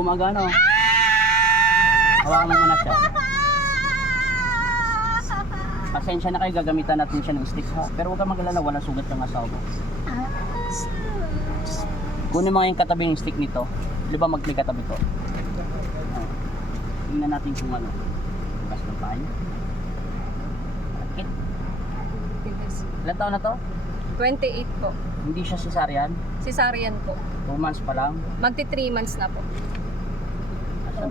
Gumagano. Hawakan mo muna siya. Pasensya na kayo, gagamitan natin siya ng stick ha. Pero huwag kang mag-alala, walang sugat kang asawa mo. Kunin mo yung katabi ng stick nito. Di ba may katabi to? Tingnan natin kung ano. Bukas ng pahay. Akit. Ilan taon na to? 28 po. Hindi siya cesarean. Cesarean po. 2 months pa lang. Magti 3 months na po. Asan?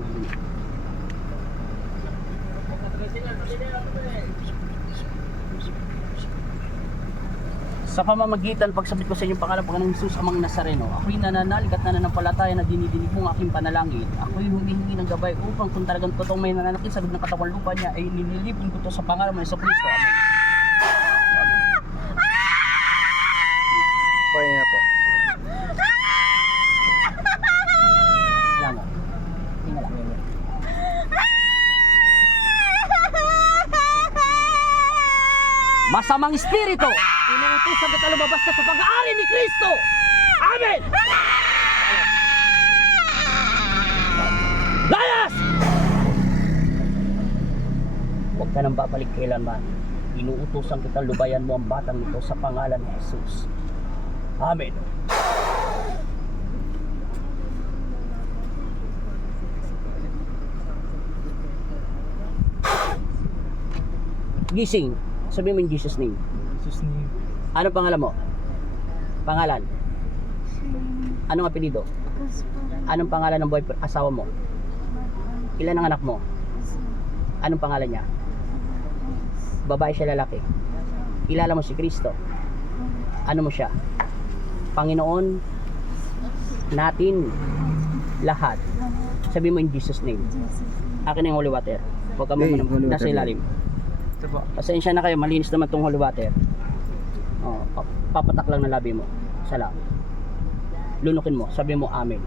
Sa pamamagitan, pagsabit ko sa inyong pangalan, Panginoong Jesus, Amang Nazareno, ako'y nananalig at nananampalataya na dinidinig mo ang aking panalangin. Ako'y humihingi ng gabay upang kung talagang totoong may nananakit sa loob ng katawan lupa niya, ay nililibin ko to sa pangalan mo sa Kristo. Amen. Pahinga na po. Alam mo. Tingnan lang. Masamang espiritu, inuutusan kita lumabas ka sa pag-aari ni Kristo. Amen! Layas! Huwag ka nang babalik kailanman. Inuutusan kita lubayan mo ang batang ito sa pangalan ni Jesus. Amen. Gising. Sabihin mo in Jesus name. Jesus name. Ano pangalan mo? Pangalan? Anong apelido? Anong pangalan ng boyfriend, asawa mo? Ilan ang anak mo? Anong pangalan niya? Babae siya, lalaki? Kilala mo si Kristo? Ano mo siya? Panginoon natin lahat. Sabi mo in Jesus name. Akin na yung holy water. Huwag ka mo nasa ilalim. Ito po. Pasensya na kayo, malinis naman tong holy water. Oh, papatak lang ng labi mo. Sala. Lunukin mo, sabi mo amen.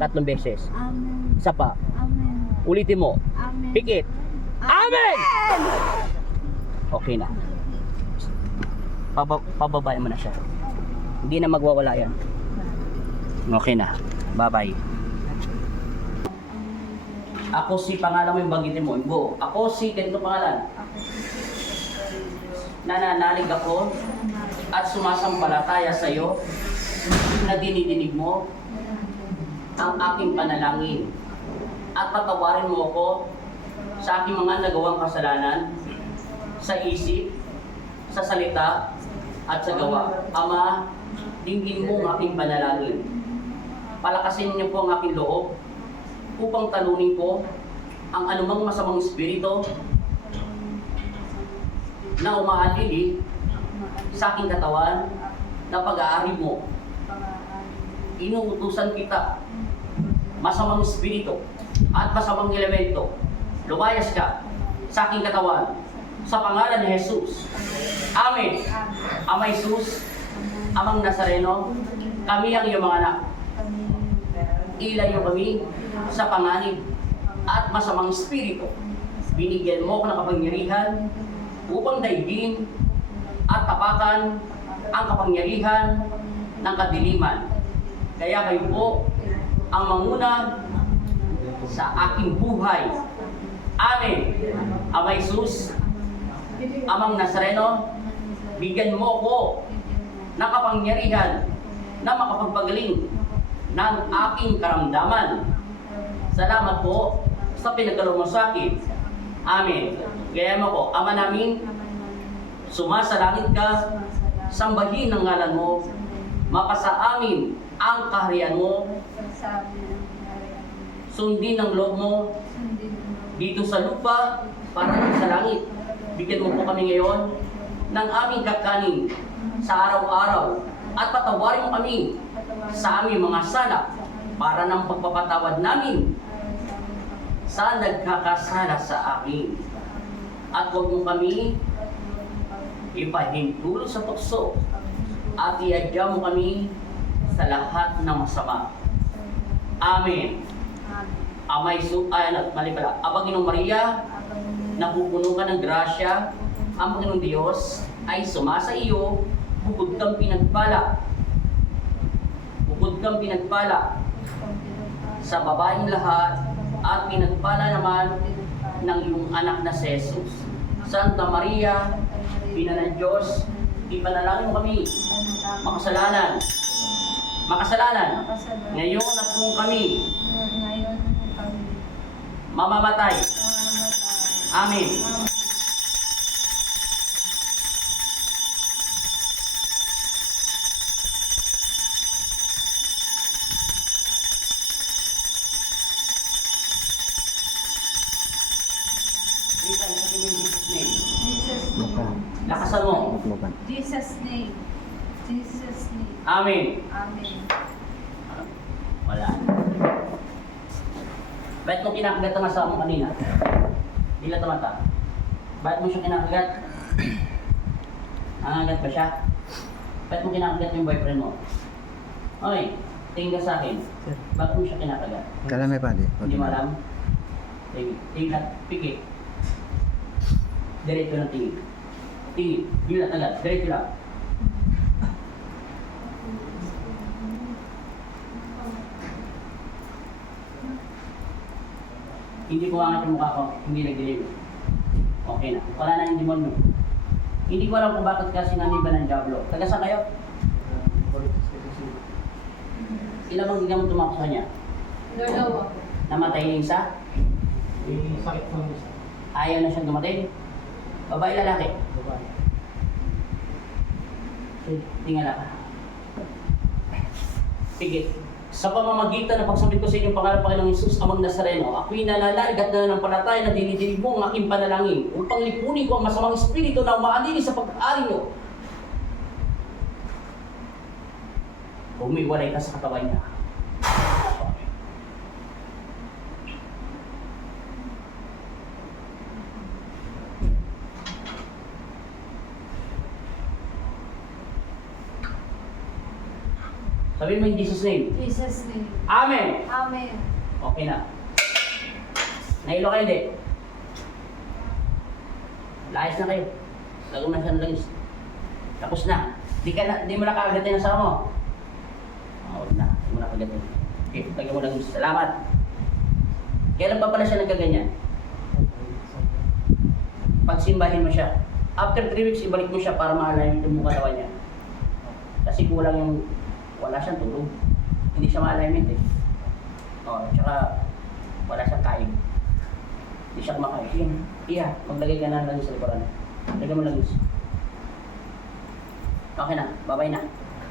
3 beses. Amen. Isa pa. Amen. Ulitin mo. Amen. Pikit. Amen! Okay na. Pababayan mo na siya. Hindi na magwawala yan. Okay na. Bye-bye. Ako si pangalan mo yung banggitin mo. Go. Ako si ganito pangalan. Nananalig ako at sumasampalataya sa iyo na dinidinig mo ang aking panalangin at patawarin mo ako sa aking mga nagawang kasalanan sa isip, sa salita at sa gawa. Ama, dinggin mo ang aking panalangin. Palakasin niyo po ang aking loob upang talunin ko ang anumang masamang espiritu na umaalili sa aking katawan na pag-aari mo. Inuutusan kita, masamang espiritu at masamang elemento, lumayas ka sa aking katawan sa pangalan ni Jesus. Amen. Ama Jesus, Amang Nazareno, kami ang iyong mga anak. Ilayo kami sa panganib at masamang espiritu. Binigyan mo ko ng kapangyarihan upang daigin at tapakan ang kapangyarihan ng kadiliman. Kaya kayo po ang manguna sa aking buhay. Amen. Ama Jesus, Amang Nazareno, bigyan mo ko ng kapangyarihan na makapagpagaling ng aking karamdaman. Salamat po sa pinagkaloob mo sa akin. Amen. Gaya mo ko, Ama namin, sumasalangit ka, sambahin ang ngalan mo, mapasa amin ang kaharian mo, sundin ang loob mo dito sa lupa para sa langit. Bigyan mo po kami ngayon ng aming kakanin sa araw-araw at patawarin mo kami sa aming mga sala para ng pagpapatawad namin sa nagkakasala sa amin. At huwag mo kami ipahintulot sa tukso at iadya mo kami sa lahat ng masama. Amen. Amay mali pala. Panginoong Maria, napupuno ka ng grasya, ang Panginoong Diyos ay sumasa iyo, bukod kang pinagpala. Bukod kang pinagpala sa babaeng lahat at pinagpala naman ng iyong anak na si Jesus. Santa Maria, Ina ng Diyos, ipanalangin mo kami, makasalanan, ngayon at kung kami Ngayon kami mamamatay. Amen. Three times sa in Jesus' name. Jesus name. Lakasan mo. Jesus name. Jesus name. Amen. Amen. Wala. Bakit mo kinakagat ang asawa mo kanina? Dila tumata. Bakit mo siya kinakagat? Nangagat ba siya? Bakit mo kinakagat yung boyfriend mo? Oy, tingin ka sa akin. Bakit mo siya kinakagat? Kalame pa di. Hindi mo alam? Tingin ka, pikit. Diretso ng tingin. Tingin, bilat agad, diretso lang. Hindi ko angat yung mukha ko, hindi nag-deliver. Okay na, wala na yung demonyo. Hindi ko alam kung bakit kasi naniba ng Diablo. Taga saan kayo? Ilan bang gigamot tumakot sa kanya? Dalawa. Namatay na isa? sakit po niya. Ayaw na siyang dumating? Babae, lalaki? Tingala ka. Pigit. Sa pamamagitan ng pagsabit ko sa inyong pangalan, Panginoong Hesus, Amang Nazareno, ako'y nananalig at nananampalataya na dinidinig mo ang aking panalangin upang lipunin ko ang masamang espiritu na umaanili sa pag-aari nyo. Umiwalay ka sa katawan niya. Sabihin mo in Jesus' name. Jesus name. Amen! Amen. Okay na. Nailo kayo, hindi? Layas na kayo. Lagong na siya ng langis. Tapos na. Di mo na kagatin ang asawa mo. Huwag na. Di mo na kagatin. Okay, lagyan mo langis. Salamat. Kailan pa pala siya nagkaganyan? Pagsimbahin mo siya. After 3 weeks, ibalik mo siya para ma-align yung katawan niya. Kasi kulang yung wala siyang tulog. Hindi siya ma-alignment eh. Tsaka wala siyang kain. Hindi siya kumakain. Iya, maglagay ka na lang sa likuran. Lagyan mo lang. Okay na, babay na.